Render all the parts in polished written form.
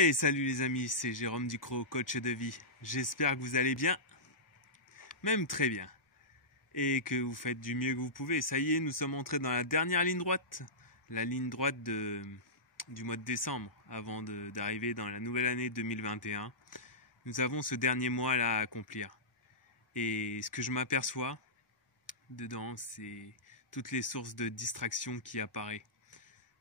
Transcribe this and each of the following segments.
Hey, salut les amis, c'est Jérôme Ducrot, coach de vie. J'espère que vous allez bien, même très bien, et que vous faites du mieux que vous pouvez. Ça y est, nous sommes entrés dans la dernière ligne droite, la ligne droite du mois de décembre, avant d'arriver dans la nouvelle année 2021. Nous avons ce dernier mois là à accomplir. Et ce que je m'aperçois dedans, c'est toutes les sources de distraction qui apparaissent.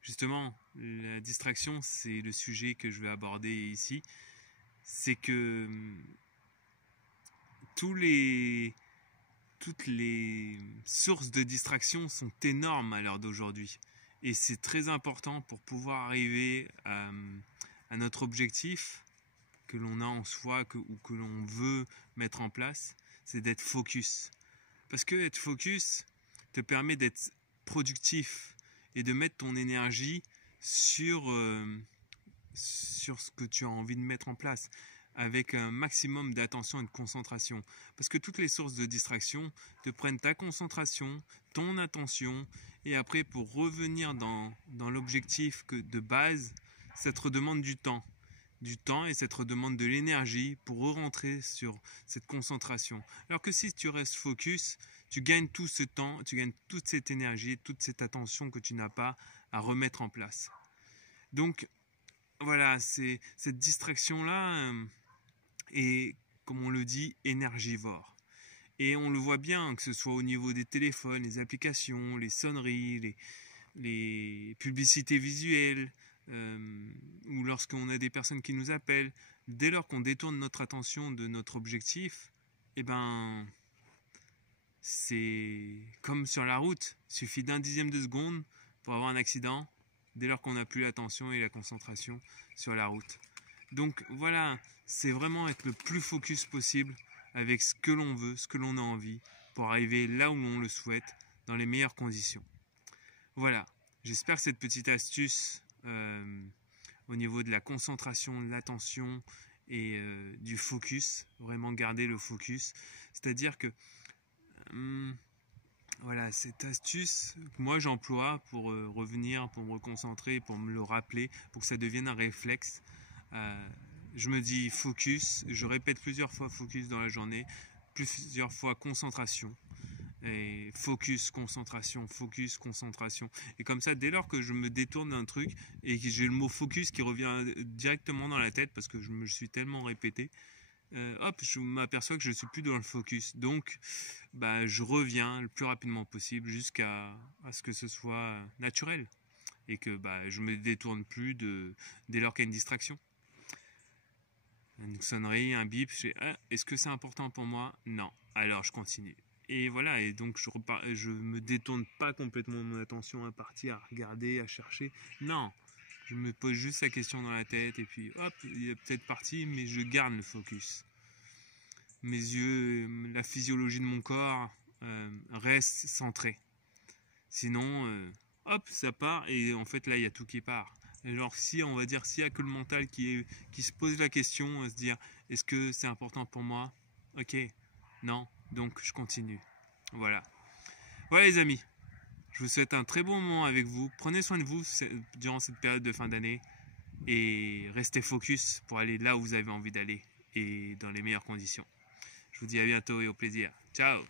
Justement, la distraction, c'est le sujet que je vais aborder ici. C'est que toutes les sources de distraction sont énormes à l'heure d'aujourd'hui. Et c'est très important pour pouvoir arriver à notre objectif que l'on a en soi ou que l'on veut mettre en place, c'est d'être focus. Parce que être focus te permet d'être productif et de mettre ton énergie sur ce que tu as envie de mettre en place, avec un maximum d'attention et de concentration. Parce que toutes les sources de distraction te prennent ta concentration, ton attention, et après pour revenir dans l'objectif de base, ça te redemande du temps et ça te redemande de l'énergie pour re-rentrer sur cette concentration. Alors que si tu restes focus, tu gagnes tout ce temps, tu gagnes toute cette énergie, toute cette attention que tu n'as pas à remettre en place. Donc voilà, c'est cette distraction-là est, comme on le dit, énergivore. Et on le voit bien, que ce soit au niveau des téléphones, les applications, les sonneries, les publicités visuelles, ou lorsqu'on a des personnes qui nous appellent, dès lors qu'on détourne notre attention de notre objectif, eh ben, c'est comme sur la route, il suffit d'un dixième de seconde pour avoir un accident, dès lors qu'on n'a plus l'attention et la concentration sur la route. Donc voilà, c'est vraiment être le plus focus possible avec ce que l'on veut, ce que l'on a envie, pour arriver là où l'on le souhaite, dans les meilleures conditions. Voilà, j'espère que cette petite astuce au niveau de la concentration, de l'attention et du focus, vraiment garder le focus, c'est-à-dire que voilà, cette astuce que moi j'emploie pour revenir, pour me reconcentrer, pour me le rappeler, pour que ça devienne un réflexe. Je me dis focus, je répète plusieurs fois focus dans la journée, plusieurs fois concentration. Et focus, concentration, focus, concentration. Et comme ça, dès lors que je me détourne d'un truc et que j'ai le mot focus qui revient directement dans la tête parce que je me suis tellement répété, hop, je m'aperçois que je ne suis plus dans le focus. Donc, je reviens le plus rapidement possible jusqu'à ce que ce soit naturel et que je me détourne plus dès lors qu'il y a une distraction. Une sonnerie, un bip, est-ce que c'est important pour moi? Non. Alors, je continue. Et voilà, et donc je me détourne pas complètement mon attention à partir, à regarder, à chercher. Non, je me pose juste la question dans la tête et puis hop, il est peut-être parti, mais je garde le focus. Mes yeux, la physiologie de mon corps reste centrée. Sinon, hop, ça part et en fait là, il y a tout qui part. Alors si, on va dire, s'il n'y a que le mental qui se pose la question, à se dire, est-ce que c'est important pour moi? Ok, non. Donc je continue. Voilà. Voilà les amis. Je vous souhaite un très bon moment avec vous. Prenez soin de vous durant cette période de fin d'année. Et restez focus pour aller là où vous avez envie d'aller. Et dans les meilleures conditions. Je vous dis à bientôt et au plaisir. Ciao.